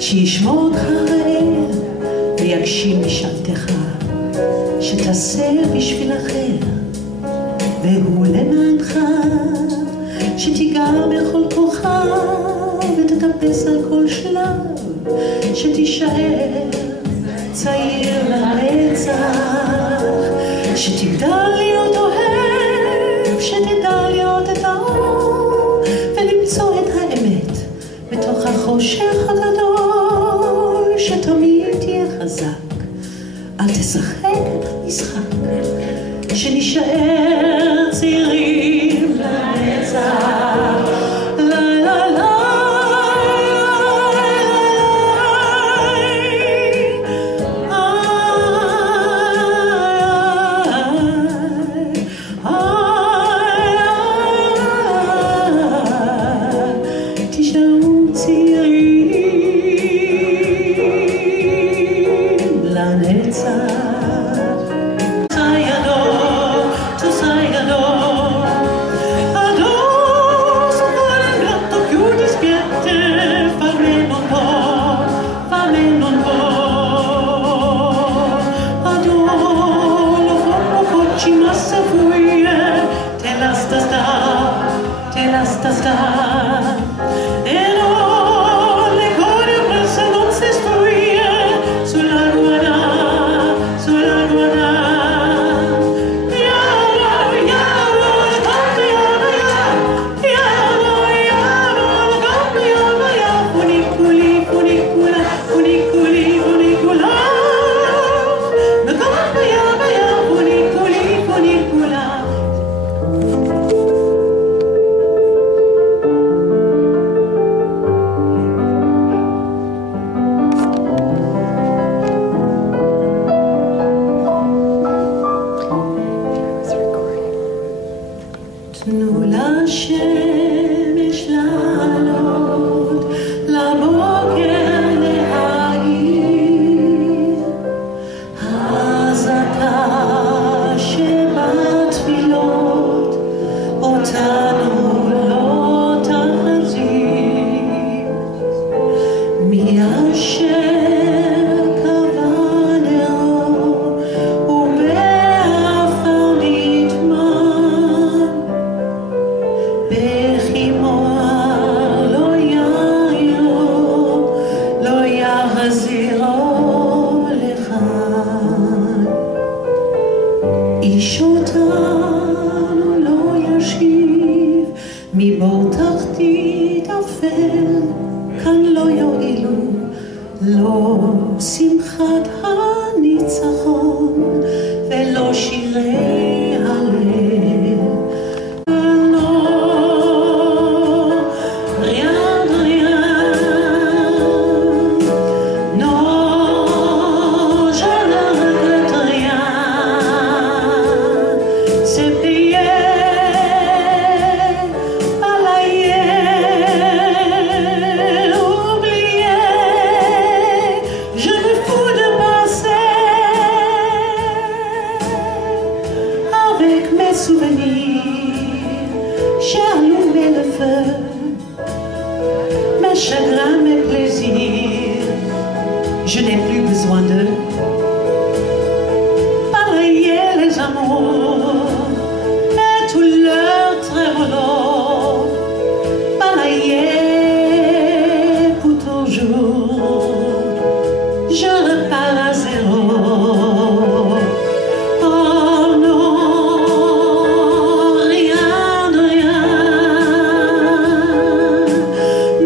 שישמור אותך רעב ויגשים משאלתך, שתעשה בשביל אחר והוא למענך, שתיגע בכל כוחה ותטפס על כל שלב, שתישאר צעיר לנצח, שתגדל להיות אוהב, שתדע להיות את האור ולמצוא את האמת בתוך החושך הגדול, שתמיד תהיה חזק, אל תשחק את המשחק, שנשאר צעירים לנצח. לה לה לה תנו לשמש לעלות, לבוקר להאיר, הזעקה שבתפילות אותנו לא תחזיר, מי אשר קבע נאור ובעפר נטמן, בחימוה לא יעירו, לא יחזירו לכאן, איש אותנו לא ישיב, מבור תחתית אפל, כאן לא יועילו, לא שמחת הניצחון ולא שירי הלב. No je n'ai plus besoin de balayer les amours et tout leur trémolo, balayer pour toujours. Je repars à zéro. Oh non, rien de rien.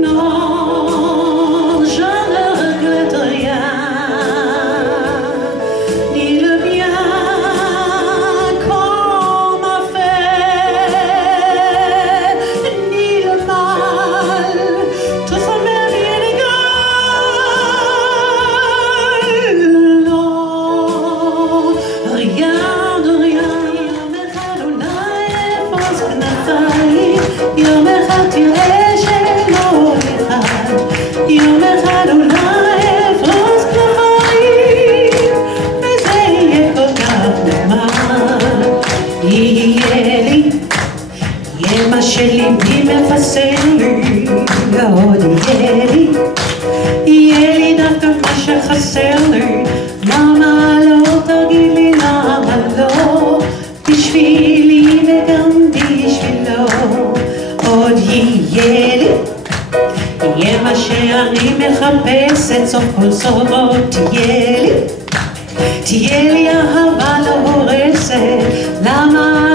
Non, je ne regrette rien, ni le bien qu'on m'a fait, ni le mal, tout ça m'est bien égal. Non, rien de rien. Yom echad Adonai efos knafai, Yom echad tireh shelo echad, Yom echad Adonai efos knafai, וזה יהיה כל כך נחמד. יהיה לי, יהיה מה שליבי מפסל לי, ועוד יהיה לי דווקא מה שחסר לי. למה לא, תגיד לי למה לא, בשבילי וגם בשבילו. עוד יהיה לי, יהיה מה שאני מחפשת, סוף כל סוף עוד תהיה לי אהבה לא הורסת. למה